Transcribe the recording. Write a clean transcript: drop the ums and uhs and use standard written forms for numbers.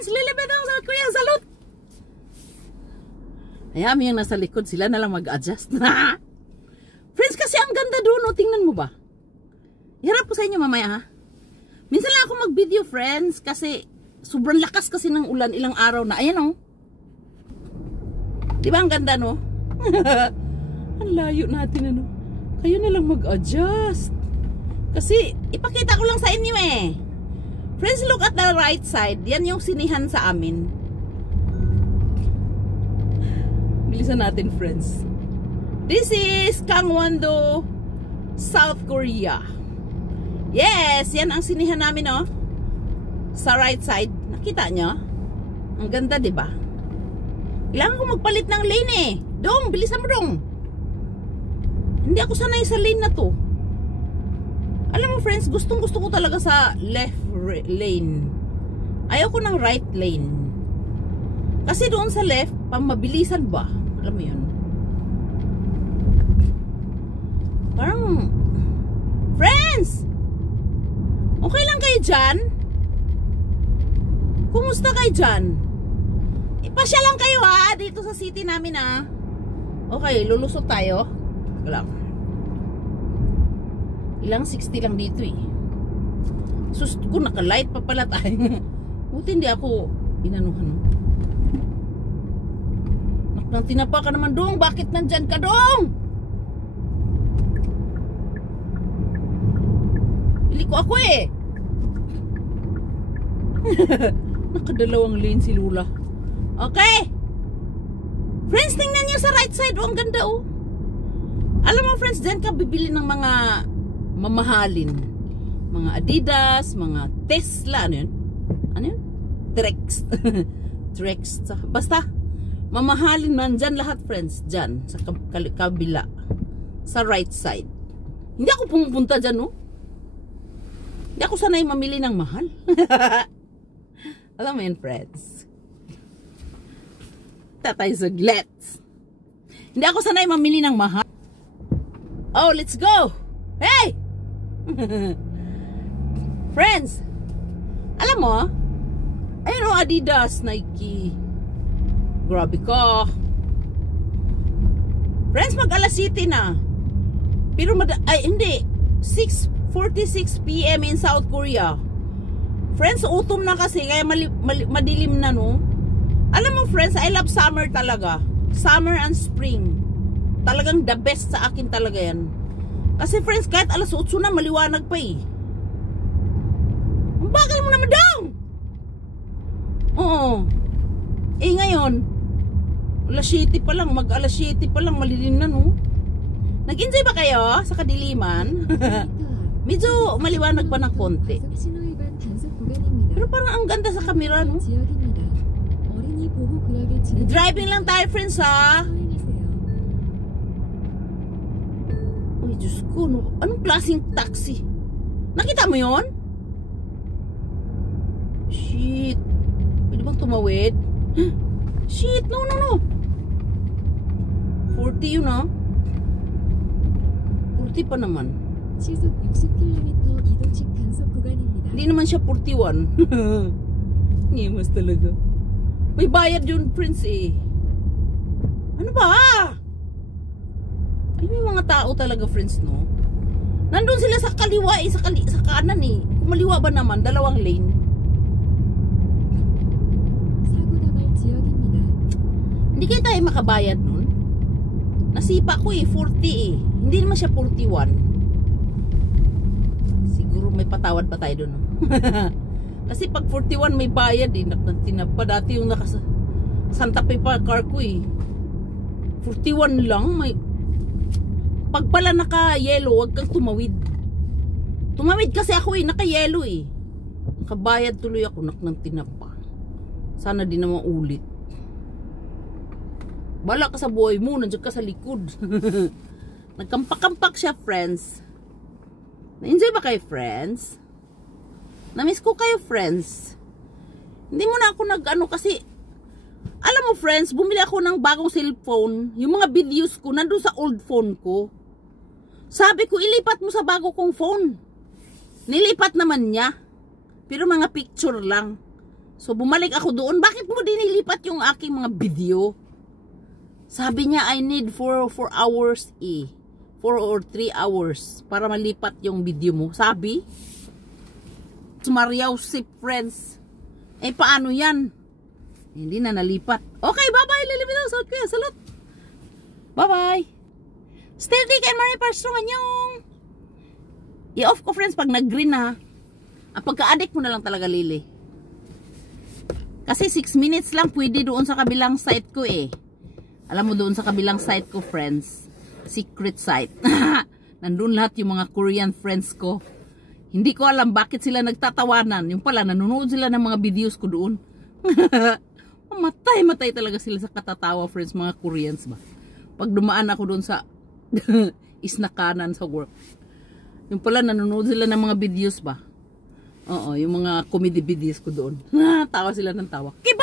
friends, lilipad ang South Korea. Salute! Ayan, yung nasa likod, sila na lang mag-adjust. Friends, kasi ang ganda doon, tingnan mo ba? Hirap po sa inyo mamaya, ha? Minsan lang ako mag-video, friends, kasi sobrang lakas kasi ng ulan ilang araw na. Ayan, oh. Diba ang ganda, no? Ang layo natin, ano? Kayo na lang mag-adjust. Kasi, ipakita ko lang sa inyo, eh. Friends, look at the right side. Yan yung sinihan sa amin. Bilisan natin, friends. This is Gangwon-do, South Korea. Yes, yan ang sinihan namin, oh. Sa right side. Nakita nyo? Ang ganda, diba? Kailangan ko magpalit ng lane, eh. Dong, bilisan mo, dong. Hindi ako sanay sa lane na to. Alam mo, friends, gustong-gusto ko talaga sa left lane. Ayaw ko ng right lane. Kasi doon sa left, pamabilisan ba? Alam mo yun? Parang, friends! Okay lang kayo dyan? Kumusta kayo dyan? Ipasya lang kayo, ha? Dito sa city namin, ha? Okay, lulusot tayo. Teka lang. Ilang 60 lang dito, eh. Sus ko, naka-light pa pala tayo. Buti hindi ako inanuhan. Nang tinapa ka naman, dong. Bakit nandyan ka, dong? Pili ko ako, eh. Nakadalawang lane si Lula. Okay. Friends, tingnan niyo sa right side. Oh, ang ganda, oh. Alam mo, friends, dyan ka bibili ng mga mamahalin. Mga Adidas, mga Tesla, ano yun? Ano yun? Trex. Trex. Basta, mamahalin man dyan lahat, friends. Dyan, sa kabila. Sa right side. Hindi ako pumupunta dyan, no? Hindi ako sanay mamili ng mahal. Alam mo yun, friends. Tatay saglets. Hindi ako sanay mamili ng mahal. Oh, let's go! Hey! Friends, alam mo, ayun o, Adidas, Nike. Grabe ka. Friends, mag-alas city na. Pero ay, hindi. 6:46 PM in South Korea. Friends, autumn na kasi, kaya madilim na, no? Alam mo, friends, I love summer talaga. Summer and spring. Talagang the best sa akin talaga yan. Kasi, friends, kahit alas 8 na, maliwanag pa, eh. Ang bagal mo naman daw! Oo. Eh, ngayon, alas 7 pa lang, mag-alas 7 pa lang, malilim na, no? Nag-enjoy ba kayo sa kadiliman? Medyo maliwanag pa ng konti. Pero parang ang ganda sa camera, no? Driving lang tayo, friends, ha? Uy, Diyos ko, no? Anong klaseng taxi? Nakita mo yon? Shit. Pwede bang tumawid? Shit, no. 40 yun, ha? 40 pa naman. 시속 60km 이동식 단속 구간입니다. Hindi naman siya 41. Ngimas talaga. May bayad yun, Prince, eh. Ano ba? Ay, may mga tao talaga, friends, no? Nandun sila sa kaliwa, eh, sa kanan, eh. Kung maliwa ba naman, dalawang lane. 사고 다발 지역입니다. Hindi kayo tayo makabayad nun. Nasipa ko, eh, 40, eh. Hindi naman siya 41. Siguro may patawad pa tayo doon, no? Kasi pag 41 may bayad, eh. Tinapa dati yung Santa Fe pa car ko, eh. 41 lang, may... Pag pala naka-yellow, wag kang tumawid. Tumawid kasi ako, eh, naka-yellow, eh. Nakabayad tuloy ako, ng tinapa. Sana din naman ulit. Bala ka sa buhay mo, nandiyan ka sa likod. Nagkampak-kampak siya, friends. Na-enjoy ba kayo, friends? Na-miss ko kayo, friends. Hindi mo na ako nag-ano kasi, alam mo, friends, bumili ako ng bagong cellphone. Yung mga videos ko, nandun sa old phone ko. Sabi ko, ilipat mo sa bago kong phone. Nilipat naman niya. Pero mga picture lang. So bumalik ako doon. Bakit mo dinilipat yung aking mga video? Sabi niya I need 4 hours 4 or 3 hours para malipat yung video mo. Sabi? Sumariyaw si friends. Eh paano yan? Hindi na nalipat. Okay, bye-bye. Lilibitaw. Saot ko yan. Salot. Bye-bye. Steady kay Marie Parstrongan yung i-off ko friends pag nag-green na. Ang pagka-addict mo na lang talaga, Lili. Kasi 6 minutes lang pwede doon sa kabilang site ko eh. Alam mo doon sa kabilang site ko, friends. Secret site. Nandun lahat yung mga Korean friends ko. Hindi ko alam bakit sila nagtatawanan. Yung pala, nanonood sila ng mga videos ko doon. Matay talaga sila sa katatawa, friends, mga Koreans ba. Pag dumaan ako doon sa isnakanan sa work. Yung pala, nanonood sila ng mga videos ba. Oo, yung mga comedy videos ko doon. Tawa sila ng tawa. Okay,